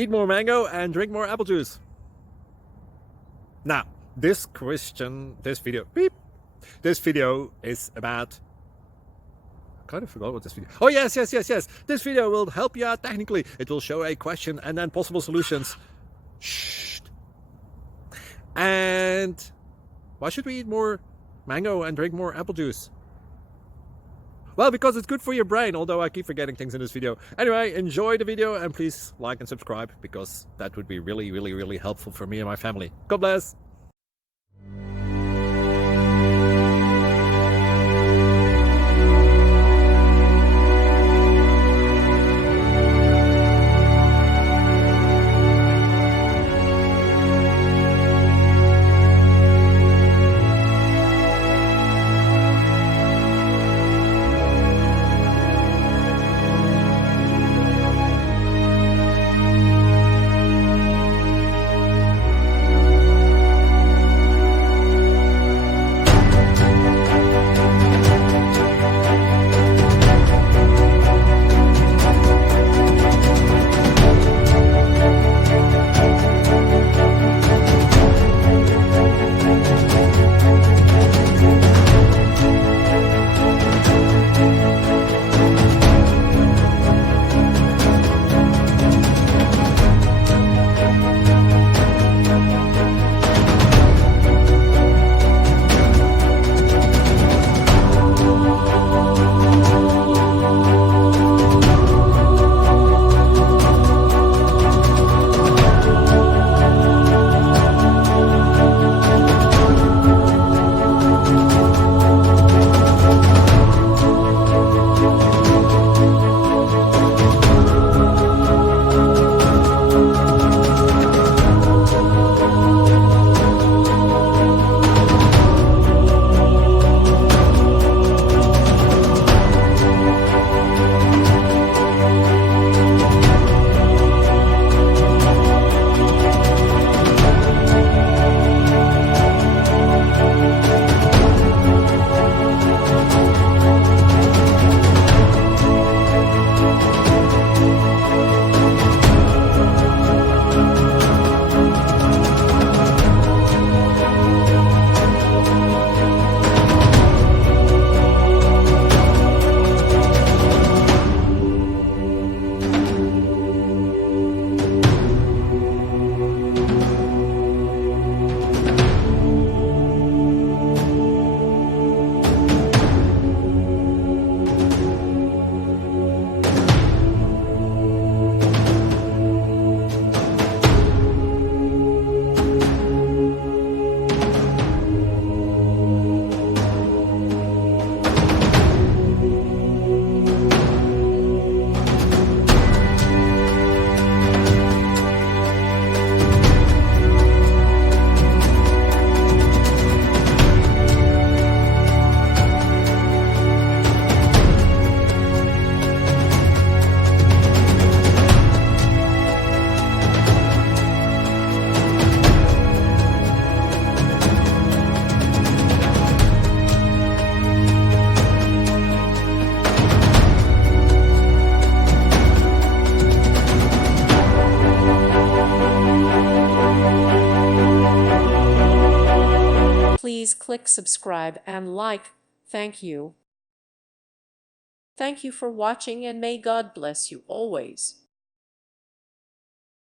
Eat more mango and drink more apple juice. Now, this video is about... I kind of forgot what this video... Oh, yes. This video will help you out technically. It will show a question and then possible solutions. Shh. And why should we eat more mango and drink more apple juice? Well, because it's good for your brain, although I keep forgetting things in this video. Anyway, enjoy the video and please like and subscribe, because that would be really helpful for me and my family. God bless! Please click subscribe and like. Thank you. Thank you for watching, and may God bless you always.